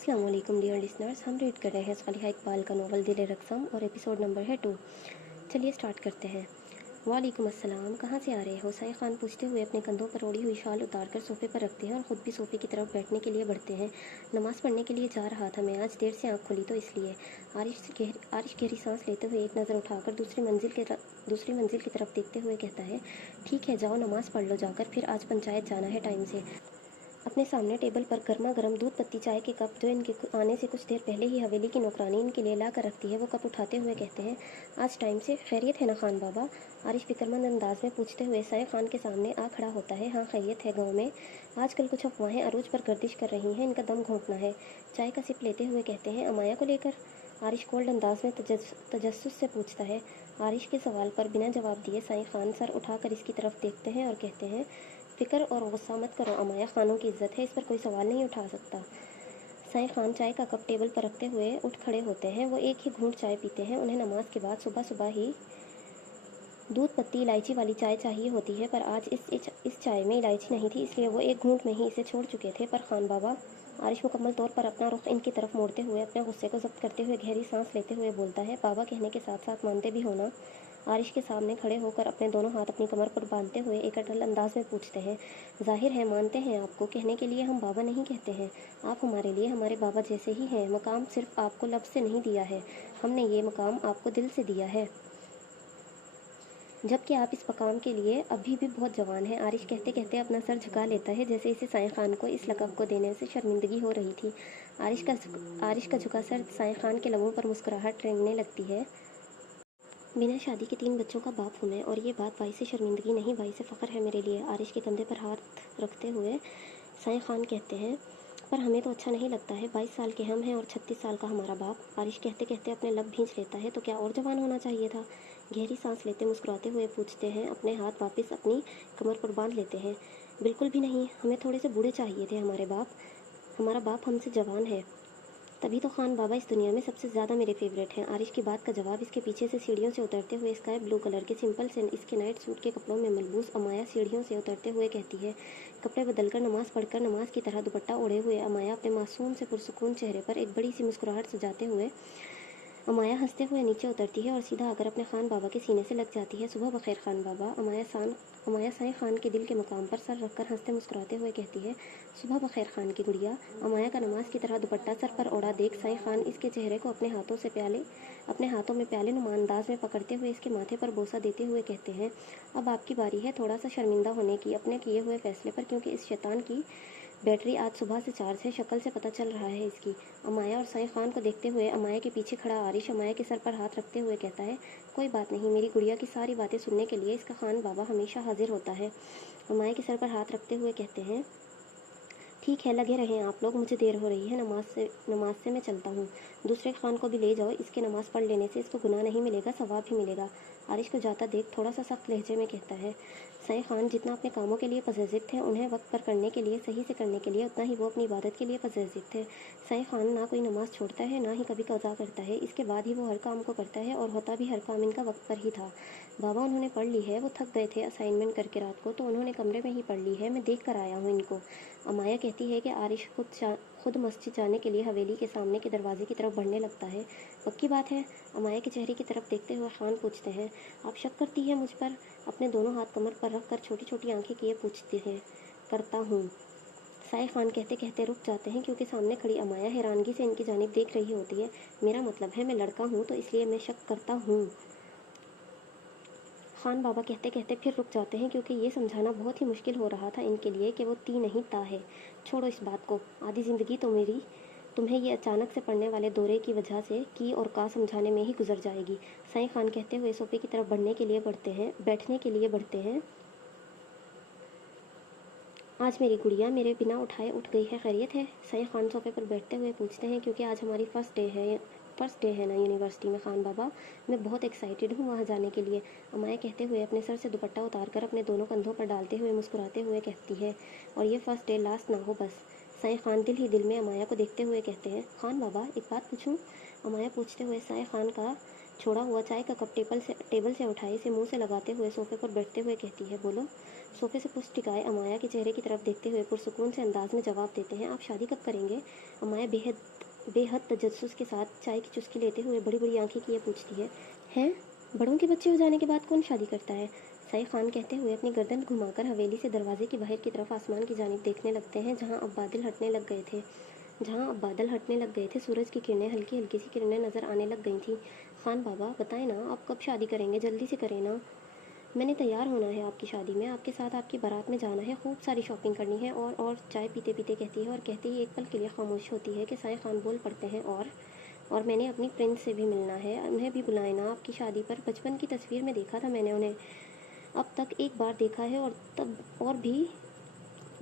अस्सलाम वालेकुम dear listeners. हम रीड कर रहे हैं सालिहा इकबाल का नॉवल दिल रक़्सम और एपिसोड नंबर है 2। चलिए स्टार्ट करते हैं। वालेकुम अस्सलाम। कहाँ से आ रहे हो? साई खान पूछते हुए अपने कंधों पर ओढ़ी हुई शाल उतारकर सोफ़े पर रखते हैं और ख़ुद भी सोफ़े की तरफ बैठने के लिए बढ़ते हैं। नमाज़ पढ़ने के लिए जा रहा था मैं, आज देर से आँख खुली तो इसलिए। आरिश गहरी सांस लेते हुए एक नज़र उठाकर दूसरी मंजिल की तरफ देखते हुए कहता है, ठीक है जाओ नमाज़ पढ़ लो जाकर, फिर आज पंचायत जाना है टाइम से। अपने सामने टेबल पर गर्मा गर्म दूध पत्ती चाय के कप जो इनके आने से कुछ देर पहले ही हवेली की नौकरानी इनके लिए ला कर रखती है, वो कप उठाते हुए कहते हैं, आज टाइम से। खैरियत है ना खान बाबा? आरिश फिक्रमंद अंदाज में पूछते हुए साए खान के सामने आ खड़ा होता है। हाँ खैरियत है। गाँव में आजकल कुछ अफवाहें अरूज पर गर्दिश कर रही हैं, इनका दम घोंटना है। चाय का सिप लेते हुए कहते हैं, अमाया को लेकर? आरिश कोल्ड अंदाज में तजस्सुस से पूछता है। आरिश के सवाल पर बिना जवाब दिए साई खान सर उठाकर इसकी तरफ देखते हैं और कहते हैं, फ़िक्र और गुस्सा मत करो अमाया, खानों की इज्जत है, इस पर कोई सवाल नहीं उठा सकता। साई खान चाय का कप टेबल पर रखते हुए उठ खड़े होते हैं। वो एक ही घूंट चाय पीते हैं। उन्हें नमाज के बाद सुबह सुबह ही दूध पत्ती इलायची वाली चाय चाहिए होती है, पर आज इस चाय में इलायची नहीं थी, इसलिए वो एक घूंट में ही इसे छोड़ चुके थे। पर खान बाबा, आरिश मुकम्मल तौर पर अपना रुख इनकी तरफ मोड़ते हुए अपने गुस्से को जब्त करते हुए गहरी सांस लेते हुए बोलता है, बाबा कहने के साथ साथ मानते भी हो ना? आरिश के सामने खड़े होकर अपने दोनों हाथ अपनी कमर पर बांधते हुए एक अटल अंदाज में पूछते हैं, जाहिर है मानते हैं आपको। कहने के लिए हम बाबा नहीं कहते हैं, आप हमारे लिए हमारे बाबा जैसे ही हैं। मकाम सिर्फ आपको लफ्ज़ से नहीं दिया है, हमने ये मकाम आपको दिल से दिया है, जबकि आप इस मकाम के लिए अभी भी बहुत जवान हैं। आरिश कहते कहते अपना सर झुका लेता है, जैसे इसे साई खान को इस लक़ब को देने से शर्मिंदगी हो रही थी। आरिश का झुका सर साई खान के लबों पर मुस्कुराहट रेंगने लगती है। बिना शादी के 3 बच्चों का बाप हूँ मैं, और ये बात बाई से शर्मिंदगी नहीं, बाई से फ़ख्र है मेरे लिए। आरिश के कंधे पर हाथ रखते हुए साई खान कहते हैं, पर हमें तो अच्छा नहीं लगता है। 22 साल के हम हैं और 36 साल का हमारा बाप। आरिश कहते कहते अपने लब भींच लेता है, तो क्या और जवान होना चाहिए था? गहरी सांस लेते मुस्कुराते हुए पूछते हैं, अपने हाथ वापस अपनी कमर पर बांध लेते हैं। बिल्कुल भी नहीं, हमें थोड़े से बूढ़े चाहिए थे। हमारा बाप हमसे जवान है, तभी तो खान बाबा इस दुनिया में सबसे ज़्यादा मेरे फेवरेट हैं। आरिश की बात का जवाब इसके पीछे से सीढ़ियों से उतरते हुए स्काई ब्लू कलर के सिंपल से इसके नाइट सूट के कपड़ों में मलबूस अमाया सीढ़ियों से उतरते हुए कहती है। कपड़े बदलकर नमाज़ पढ़कर नमाज की तरह दुपट्टा ओढ़े हुए अमाया अपने मासूम से पुरसुकून चेहरे पर एक बड़ी सी मुस्कुराहट सजाते हुए अमाया हंसते हुए नीचे उतरती है और सीधा आकर अपने खान बाबा के सीने से लग जाती है। सुबह बखैर खान बाबा। अमाया साईं खान के दिल के मुकाम पर सर रखकर हंसते मुस्कुराते हुए कहती है, सुबह बखैर खान की गुड़िया। अमाया का नमाज की तरह दुपट्टा सर पर ओढ़ा देख साईं खान इसके चेहरे को अपने हाथों में प्याले नुमा अंदाज में पकड़ते हुए इसके माथे पर बोसा देते हुए कहते हैं, अब आपकी बारी है थोड़ा सा शर्मिंदा होने की अपने किए हुए फैसले पर, क्योंकि इस शैतान की बैटरी आज सुबह से चार्ज है, शक्ल से पता चल रहा है इसकी। अमाया और साईं खान को देखते हुए अमाया के पीछे खड़ा आरिश अमाया के सर पर हाथ रखते हुए कहता है, कोई बात नहीं, मेरी गुड़िया की सारी बातें सुनने के लिए इसका खान बाबा हमेशा हाजिर होता है। अमाया के सर पर हाथ रखते हुए कहते हैं, ठीक है लगे रहें आप लोग, मुझे देर हो रही है, नमाज से मैं चलता हूँ। दूसरे खान को भी ले जाओ, इसके नमाज़ पढ़ लेने से इसको गुनाह नहीं मिलेगा, सवाब भी मिलेगा। आरिश को जाता देख थोड़ा सा सख्त लहजे में कहता है। साईं खान जितना अपने कामों के लिए पजेसिव थे, उन्हें वक्त पर करने के लिए, सही से करने के लिए, उतना ही वो अपनी इबादत के लिए पजेसिव थे। साईं खान ना कोई नमाज़ छोड़ता है, ना ही कभी कज़ा करता है, इसके बाद ही वो हर काम को करता है, और होता भी हर काम इनका वक्त पर ही था। बाबा उन्होंने पढ़ ली है, वो थक गए थे असाइनमेंट करके रात को, तो उन्होंने कमरे में ही पढ़ ली है, मैं देख कर आया हूँ इनको। अमाया कहती है कि आरिश खुद मस्जिद जाने के लिए हवेली के सामने के दरवाजे की तरफ बढ़ने लगता है। पक्की बात है? अमाया के चेहरे की तरफ देखते हुए खान पूछते हैं, आप शक करती हैं मुझ पर? अपने दोनों हाथ कमर पर रख कर छोटी छोटी आंखें किए पूछते हैं। करता हूँ। साई खान कहते कहते रुक जाते हैं, क्योंकि सामने खड़ी अमाया हैरानगी से इनकी जानिब देख रही होती है। मेरा मतलब है मैं लड़का हूँ, तो इसलिए मैं शक करता हूँ। खान बाबा कहते कहते फिर रुक जाते हैं, क्योंकि ये समझाना बहुत ही मुश्किल हो रहा था इनके लिए कि वो ती नहीं ता है। छोड़ो इस बात को, आधी ज़िंदगी तो मेरी तुम्हें ये अचानक से पड़ने वाले दौरे की वजह से की और का समझाने में ही गुजर जाएगी। साईं खान कहते हुए सोफे की तरफ बैठने के लिए बढ़ते हैं। आज मेरी गुड़िया मेरे बिना उठाए उठ गई है, खैरियत है? साईं खान सोफे पर बैठते हुए पूछते हैं, क्योंकि आज हमारी फर्स्ट डे है ना यूनिवर्सिटी में खान बाबा, मैं बहुत एक्साइटेड हूँ वहाँ जाने के लिए। अमाया कहते हुए अपने सर से दुपट्टा उतारकर अपने दोनों कंधों पर डालते हुए मुस्कुराते हुए कहती है, और ये फर्स्ट डे लास्ट ना हो बस। साईं खान दिल ही दिल में अमाया को देखते हुए कहते हैं, खान बाबा एक बात पूछूं? अमाया पूछते हुए साईं खान का छोड़ा हुआ चाय का कप टेबल से उठाए इसे मुंह से लगाते हुए सोफे पर बैठते हुए कहती है, बोलो। सोफे से पुष्ट टिकाए अमाया के चेहरे की तरफ देखते हुए पुरसुकून से अंदाज में जवाब देते हैं, आप शादी कब करेंगे? अमाया बेहद तजस्सुस के साथ चाय की चुस्की लेते हुए बड़ी बड़ी आंखें किए पूछती है, हैं? बड़ों के बच्चे हो जाने के बाद कौन शादी करता है? साई खान कहते हुए अपनी गर्दन घुमाकर हवेली से दरवाजे की बाहर की तरफ आसमान की जानिब देखने लगते हैं, जहाँ अब बादल हटने लग गए थे। सूरज की किरणें, हल्की हल्की सी किरणें नजर आने लग गई थी। खान बाबा बताएं ना, आप कब शादी करेंगे? जल्दी से करें ना। मैंने तैयार होना है आपकी शादी में, आपके साथ आपकी बारात में जाना है, खूब सारी शॉपिंग करनी है। और चाय पीते पीते कहती है, और कहते ही एक पल के लिए खामोश होती है कि साई खान बोल पड़ते हैं, और मैंने अपनी प्रिंस से भी मिलना है, उन्हें भी बुलाए ना आपकी शादी पर। बचपन की तस्वीर में देखा था मैंने उन्हें, अब तक एक बार देखा है, और भी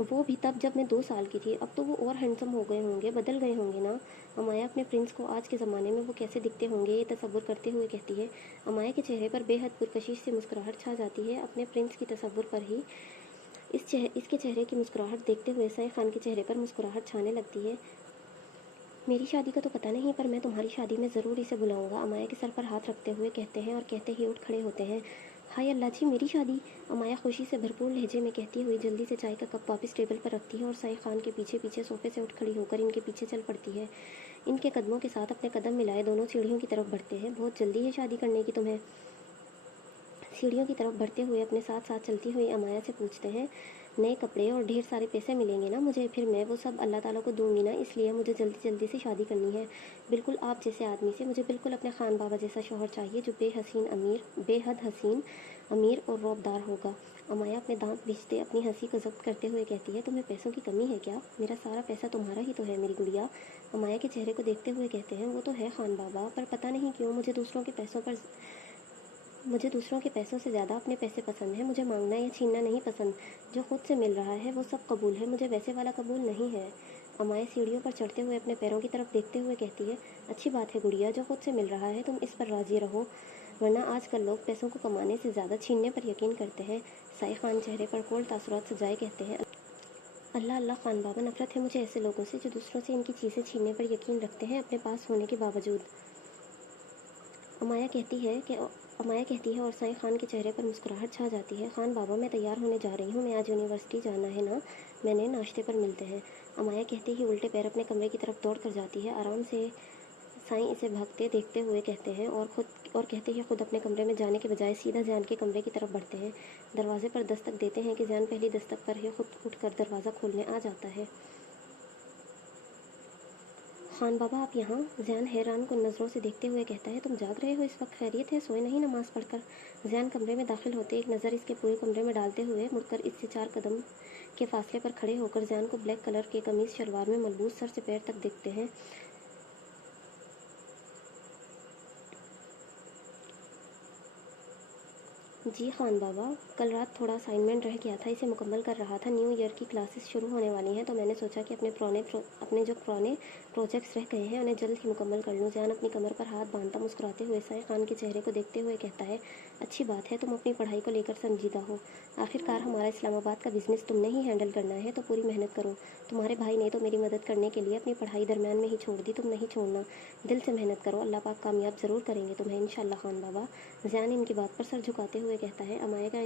वो भी तब जब मैं 2 साल की थी। अब तो वो और हैंडसम हो गए होंगे, बदल गए होंगे ना। अमाया अपने प्रिंस को आज के ज़माने में वो कैसे दिखते होंगे ये तसव्वुर करते हुए कहती है। अमाया के चेहरे पर बेहद पुरकशिश से मुस्कुराहट छा जाती है। अपने प्रिंस की तसव्वुर पर ही इसके चेहरे की मुस्कुराहट देखते हुए साई खान के चेहरे पर मुस्कुराहट छाने लगती है। मेरी शादी का तो पता नहीं, पर मैं तुम्हारी शादी में ज़रूर इसे बुलाऊंगा, अमाया के सर पर हाथ रखते हुए कहते हैं, और कहते ही उठ खड़े होते हैं। हाय अल्लाह जी, मेरी शादी! अमाया खुशी से भरपूर लहजे में कहती हुई जल्दी से चाय का कप वापस टेबल पर रखती है और साई खान के पीछे पीछे सोफे से उठ खड़ी होकर इनके पीछे चल पड़ती है। इनके कदमों के साथ अपने कदम मिलाए दोनों सीढ़ियों की तरफ बढ़ते हैं। बहुत जल्दी है शादी करने की तुम्हें? सीढ़ियों की तरफ बढ़ते हुए अपने साथ साथ चलती हुई अमाया से पूछते हैं। नए कपड़े और ढेर सारे पैसे मिलेंगे ना मुझे, फिर मैं वो सब अल्लाह ताला को दूंगी ना, इसलिए मुझे जल्दी जल्दी से शादी करनी है। बिल्कुल आप जैसे आदमी से, मुझे बिल्कुल अपने खान बाबा जैसा शौहर चाहिए, जो बेहद हसीन, अमीर और रौबदार होगा। अमाया अपने दांत भींचते अपनी हंसी को जब्त करते हुए कहती है, तुम्हें पैसों की कमी है क्या? मेरा सारा पैसा तुम्हारा ही तो है मेरी गुड़िया। अमाया के चेहरे को देखते हुए कहते हैं, वो तो है खान बाबा, पर पता नहीं क्यों मुझे दूसरों के पैसों से ज़्यादा अपने पैसे पसंद है। मुझे मांगना या छीनना नहीं पसंद, जो खुद से मिल रहा है वो सब कबूल है, मुझे वैसे वाला कबूल नहीं है। अमाया सीढ़ियों पर चढ़ते हुए अपने पैरों की तरफ देखते हुए कहती है, अच्छी बात है गुड़िया, जो खुद से मिल रहा है तुम इस पर राजी रहो, वरना आजकल लोग पैसों को कमाने से ज़्यादा छीनने पर यकीन करते हैं। साई खान चेहरे पर कोल्ड तासुरात सजाए कहते हैं, अल्लाह अल्लाह खान बाबा, नफरत है मुझे ऐसे लोगों से जो दूसरों से इनकी चीज़ें छीनने पर यकीन रखते हैं अपने पास होने के बावजूद। अमाया कहती है और साई खान के चेहरे पर मुस्कुराहट छा जाती है। खान बाबा, मैं तैयार होने जा रही हूँ, मैं आज यूनिवर्सिटी जाना है ना, मैंने नाश्ते पर मिलते हैं। अमाया कहते ही उल्टे पैर अपने कमरे की तरफ दौड़ कर जाती है। आराम से साईं इसे भागते देखते हुए कहते हैं, और कहते ही खुद अपने कमरे में जाने के बजाय सीधा जैन के कमरे की तरफ बढ़ते हैं। दरवाजे पर दस्तक देते हैं कि जैन पहली दस्तक पर ही खुद उठकर दरवाज़ा खोलने आ जाता है। खान बाबा, आप यहाँ? जैन हैरान को नज़रों से देखते हुए कहता है, तुम जाग रहे हो इस वक्त? खैरियत है? सोए नहीं नमाज़ पढ़कर? जैन कमरे में दाखिल होते एक नज़र इसके पूरे कमरे में डालते हुए मुड़कर इससे 4 कदम के फासले पर खड़े होकर जैन को ब्लैक कलर के कमीज़ शलवार में मलबूस सर से पैर तक देखते हैं। जी खान बाबा, कल रात थोड़ा असाइनमेंट रह गया था, इसे मुकम्मल कर रहा था। न्यू ईयर की क्लासेस शुरू होने वाली हैं, तो मैंने सोचा कि अपने जो पुराने प्रोजेक्ट्स रह गए हैं उन्हें जल्द ही मुकम्मल कर लूँ। जैन अपनी कमर पर हाथ बांधता मुस्कुराते हुए साई खान के चेहरे को देखते हुए कहता है, अच्छी बात है, तुम अपनी पढ़ाई को लेकर संजीदा हो। आखिरकार हमारा इस्लामाबाद का बिजनेस तुमने ही हैंडल करना है, तो पूरी मेहनत करो। तुम्हारे भाई ने तो मेरी मदद करने के लिए अपनी पढ़ाई दरमियान में ही छोड़ दी, तुम नहीं छोड़ना। दिल से मेहनत करो, अल्लाह पाक कामयाब ज़रूर करेंगे तुम्हें इंशाअल्लाह खान बाबा। जैन इनकी बात पर सर झुकाते हुए कहता है, अमाया का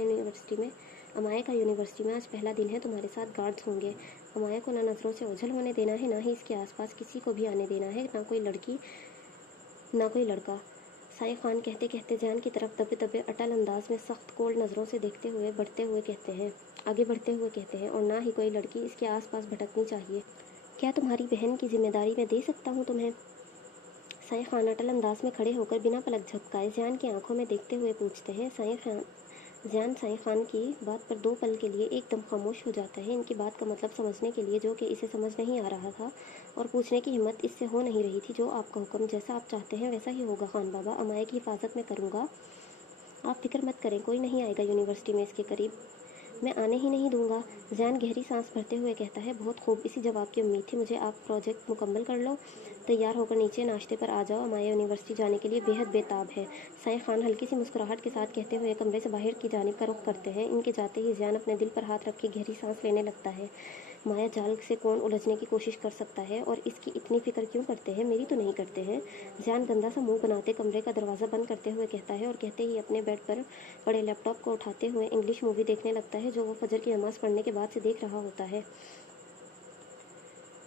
यूनिवर्सिटी में आज पहला दिन है, तुम्हारे साथ गार्ड्स होंगे। अमाया को ना नज़रों से ओझल होने देना है, ना ही इसके आसपास किसी को भी आने देना है, ना कोई लड़की ना कोई लड़का। साई खान कहते कहते जैन की तरफ दबे दबे अटल अंदाज में सख्त कोल्ड नज़रों से देखते हुए आगे बढ़ते हुए कहते हैं, और ना ही कोई लड़की इसके आसपास भटकनी चाहिए। क्या तुम्हारी बहन की जिम्मेदारी मैं दे सकता हूँ तुम्हें? साई खान अटल अंदाज में खड़े होकर बिना पलक झपकाए जैन की आंखों में देखते हुए पूछते हैं। जैन साई खान की बात पर 2 पल के लिए एकदम खामोश हो जाता है, इनकी बात का मतलब समझने के लिए, जो कि इसे समझ नहीं आ रहा था, और पूछने की हिम्मत इससे हो नहीं रही थी। जो आपका हुक्म, जैसा आप चाहते हैं वैसा ही होगा खान बाबा, अमाया की हिफाजत में करूँगा, आप फिक्र मत करें, कोई नहीं आएगा यूनिवर्सिटी में इसके करीब, मैं आने ही नहीं दूंगा। जैन गहरी सांस भरते हुए कहता है, बहुत खूब, इसी जवाब की उम्मीद थी मुझे। आप प्रोजेक्ट मुकम्मल कर लो, तैयार होकर नीचे नाश्ते पर आ जाओ, अमाया यूनिवर्सिटी जाने के लिए बेहद बेताब है। साई खान हल्की सी मुस्कुराहट के साथ कहते हुए कमरे से बाहर की जानिब का रुख करते हैं। इनके जाते ही जैन अपने दिल पर हाथ रख के गहरी सांस लेने लगता है। माया जाल से कौन उलझने की कोशिश कर सकता है और इसकी इतनी फिक्र क्यों करते हैं, मेरी तो नहीं करते हैं। ज़ियान गंदा सा मुंह बनाते कमरे का दरवाज़ा बंद करते हुए कहता है और कहते ही अपने बेड पर पड़े लैपटॉप को उठाते हुए इंग्लिश मूवी देखने लगता है जो वो फजर की नमाज़ पढ़ने के बाद से देख रहा होता है।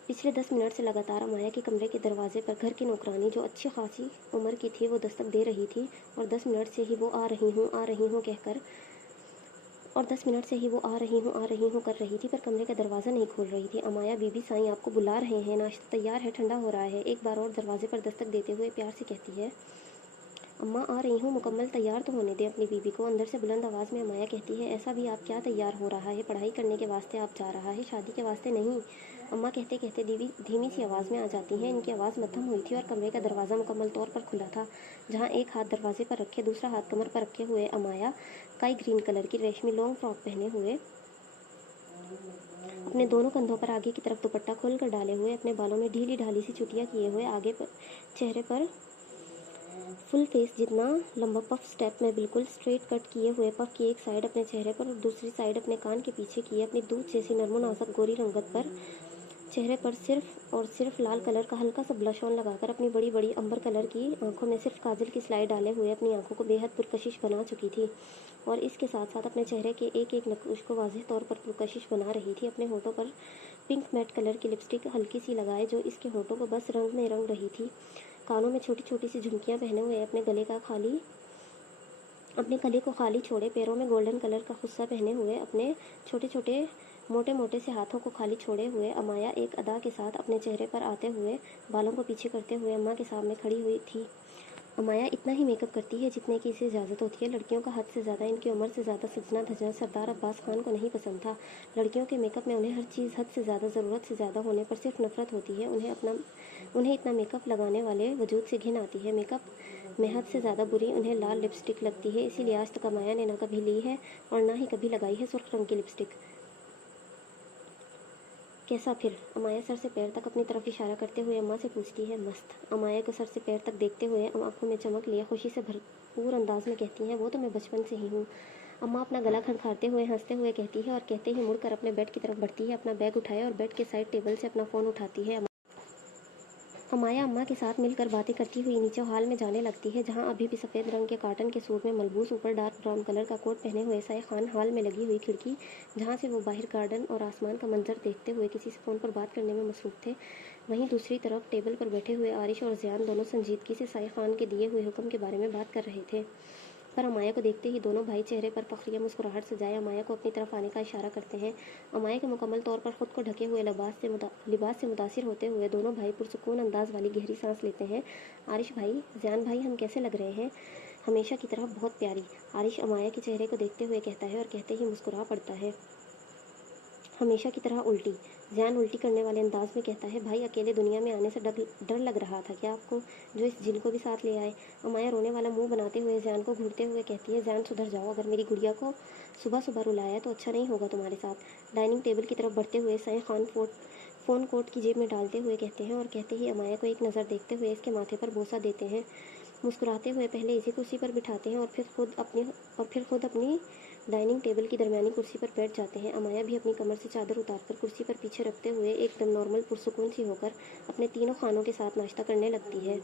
पिछले 10 मिनट से लगातार अमाया के कमरे के दरवाजे पर घर की नौकरानी, जो अच्छी खासी उम्र की थी, वो दस्तक दे रही थी और 10 मिनट से ही वो आ रही हूँ कहकर और 10 मिनट से ही वो आ रही हूँ कर रही थी, पर कमरे का दरवाज़ा नहीं खोल रही थी। अमाया, बीबी साईं आपको बुला रहे हैं, नाश्ता तैयार है, ठंडा हो रहा है। एक बार और दरवाजे पर दस्तक देते हुए प्यार से कहती है। अम्मा आ रही हूँ, मुकम्मल तैयार तो होने दें अपनी बीबी को। अंदर से बुलंद आवाज़ में अमाया कहती है, ऐसा भी आप क्या तैयार हो रहा है, पढ़ाई करने के वास्ते आप जा रहा है, शादी के वास्ते नहीं। अम्मा कहते कहते दीवी धीमी सी आवाज़ में आ जाती हैं। इनकी आवाज़ मध्यम हुई थी और कमरे का दरवाज़ा मुकम्मल तौर पर खुला था, जहाँ एक हाथ दरवाजे पर रखे, दूसरा हाथ कमर पर रखे हुए अमाया स्काई ग्रीन कलर की रेशमी लॉन्ग फ्रॉक पहने हुए, अपने दोनों कंधों पर आगे की तरफ दुपट्टा खोल कर डाले हुए, अपने बालों में ढीली ढाली सी चुटियाँ किए हुए, आगे पर चेहरे पर फुल फेस जितना लंबा पफ स्टेप में बिल्कुल स्ट्रेट कट किए हुए, पफ की एक साइड अपने चेहरे पर और दूसरी साइड अपने कान के पीछे किए, अपनी दूध जैसी नरमो नाजुक गोरी रंगत पर चेहरे पर सिर्फ और सिर्फ लाल कलर का हल्का सा ब्लश ऑन लगाकर, अपनी बड़ी बड़ी अंबर कलर की आंखों में सिर्फ काजल की स्लाइड डाले हुए अपनी आंखों को बेहद पुरकशिश बना चुकी थी और इसके साथ साथ अपने चेहरे के एक एक नक्श को वाज़ेह तौर पर पुरकशिश बना रही थी। अपने होठों पर पिंक मैट कलर की लिपस्टिक हल्की सी लगाए जो इसके होठों को बस रंग में रंग रही थी। कानों में छोटी छोटी सी झुमकियाँ पहने हुए, अपने गले को खाली छोड़े, पैरों में गोल्डन कलर का खुस्सा पहने हुए, अपने छोटे छोटे मोटे मोटे से हाथों को खाली छोड़े हुए अमाया एक अदा के साथ अपने चेहरे पर आते हुए बालों को पीछे करते हुए अम्मा के सामने खड़ी हुई थी। अमाया इतना ही मेकअप करती है जितने की इसे इजाज़त होती है। लड़कियों का हद से ज़्यादा, इनकी उम्र से ज़्यादा सजना धजना सरदार अब्बास खान को नहीं पसंद था। लड़कियों के मेकअप में उन्हें हर चीज़ हद से ज़्यादा, ज़रूरत से ज़्यादा होने पर सिर्फ नफरत होती है। उन्हें इतना मेकअप लगाने वाले वजूद से घिन आती है। मेकअप में हद से ज़्यादा बुरी उन्हें लाल लिपस्टिक लगती है। इसीलिए आज तक अमाया ने ना कभी ली है और ना ही कभी लगाई है सुर्ख रंग की लिपस्टिक। कैसा फिर? अमाया सर से पैर तक अपनी तरफ इशारा करते हुए अम्मा से पूछती है। मस्त। अमाया को सर से पैर तक देखते हुए आंखों में चमक लिए खुशी से भरपूर अंदाज में कहती हैं, वो तो मैं बचपन से ही हूँ। अम्मा अपना गला खनखारते हुए हंसते हुए कहती है और कहते ही मुड़कर अपने बेड की तरफ बढ़ती है, अपना बैग उठाए और बेड के साइड टेबल से अपना फ़ोन उठाती है। अमाया अम्मा के साथ मिलकर बातें करती हुई नीचे हॉल में जाने लगती है, जहाँ अभी भी सफ़ेद रंग के कॉटन के सूट में मलबूस, ऊपर डार्क ब्राउन कलर का कोट पहने हुए साए खान हॉल में लगी हुई खिड़की, जहाँ से वो बाहर गार्डन और आसमान का मंजर देखते हुए किसी से फ़ोन पर बात करने में मसरूफ़ थे। वहीं दूसरी तरफ टेबल पर बैठे हुए आरिश और ज़ियान दोनों संजीदगी से साए खान के दिए हुए हुक्म के बारे में बात कर रहे थे। पर अमाया को देखते ही दोनों भाई चेहरे पर फखरिया मुस्कुराहट सजाए अमाया को अपनी तरफ आने का इशारा करते हैं। अमाया के मुकम्मल तौर पर खुद को ढके हुए लिबास से मुतासिर होते हुए दोनों भाई पुरसुकून अंदाज वाली गहरी सांस लेते हैं। आरिश भाई, ज़ियान भाई, हम कैसे लग रहे हैं? हमेशा की तरह बहुत प्यारी। आरिश अमाया के चेहरे को देखते हुए कहता है और कहते ही मुस्कुरा पड़ता है। हमेशा की तरह उल्टी। ज़ियान उल्टी करने वाले अंदाज में कहता है, भाई अकेले दुनिया में आने से डर लग रहा था क्या आपको, जो इस जिन को भी साथ ले आए? अमाया रोने वाला मुंह बनाते हुए ज़ियान को घूरते हुए कहती है, ज़ियान सुधर जाओ, अगर मेरी गुड़िया को सुबह सुबह रुलाया तो अच्छा नहीं होगा तुम्हारे साथ। डाइनिंग टेबल की तरफ बढ़ते हुए साईं खान फ़ोन कोट की जेब में डालते हुए कहते हैं और कहते ही अमाया को एक नज़र देखते हुए इसके माथे पर बोसा देते हैं। मुस्कुराते हुए पहले इसी कुर्सी पर बिठाते हैं और फिर खुद अपनी डाइनिंग टेबल की दरमियानी कुर्सी पर बैठ जाते हैं। अमाया भी अपनी कमर से चादर उतारकर कुर्सी पर पीछे रखते हुए एकदम नॉर्मल पुरसुकून सी होकर अपने तीनों खानों के साथ नाश्ता करने लगती है।